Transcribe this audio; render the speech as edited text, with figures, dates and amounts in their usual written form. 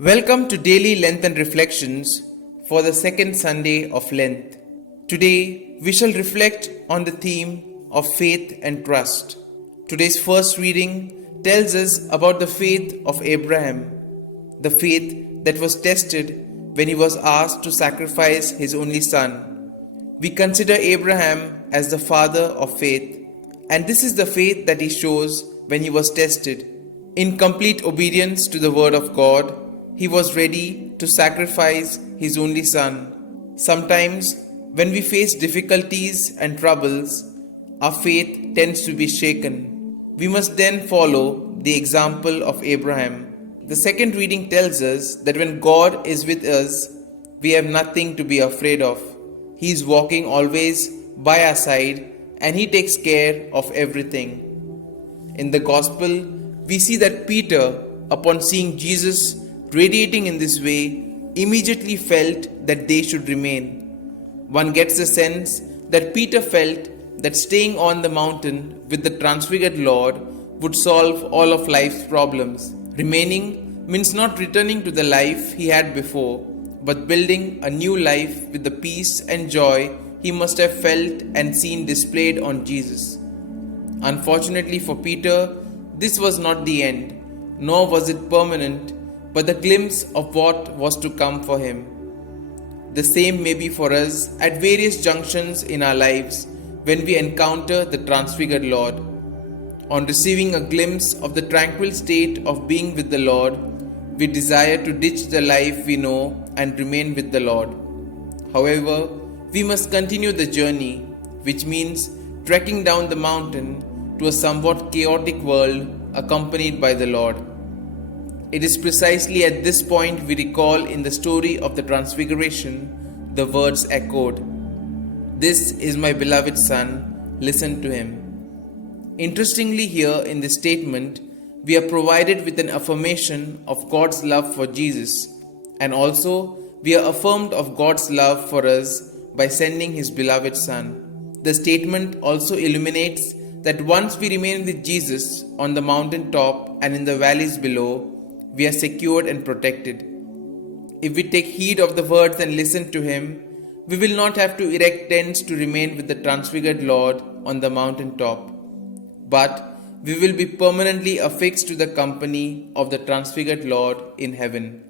Welcome to Daily Lenten Reflections for the second Sunday of Lent. Today we shall reflect on the theme of faith and trust. Today's first reading tells us about the faith of Abraham, the faith that was tested when he was asked to sacrifice his only son. We consider Abraham as the father of faith, and this is the faith that he shows when he was tested. In complete obedience to the word of God, he was ready to sacrifice his only son. Sometimes, when we face difficulties and troubles, our faith tends to be shaken. We must then follow the example of Abraham. The second reading tells us that when God is with us, we have nothing to be afraid of. He is walking always by our side and He takes care of everything. In the Gospel, we see that Peter, upon seeing Jesus radiating in this way, immediately felt that they should remain. One gets the sense that Peter felt that staying on the mountain with the transfigured Lord would solve all of life's problems. Remaining means not returning to the life he had before, but building a new life with the peace and joy he must have felt and seen displayed on Jesus. Unfortunately for Peter, this was not the end, nor was it permanent, but the glimpse of what was to come for him. The same may be for us at various junctions in our lives when we encounter the transfigured Lord. On receiving a glimpse of the tranquil state of being with the Lord, we desire to ditch the life we know and remain with the Lord. However, we must continue the journey, which means trekking down the mountain to a somewhat chaotic world accompanied by the Lord. It is precisely at this point we recall in the story of the Transfiguration the words echoed, "This is my beloved Son, listen to him." Interestingly, here in this statement, we are provided with an affirmation of God's love for Jesus, and also we are affirmed of God's love for us by sending His beloved Son. The statement also illuminates that once we remain with Jesus on the mountain top and in the valleys below, we are secured and protected. If we take heed of the words and listen to Him, we will not have to erect tents to remain with the transfigured Lord on the mountain top, but we will be permanently affixed to the company of the transfigured Lord in heaven.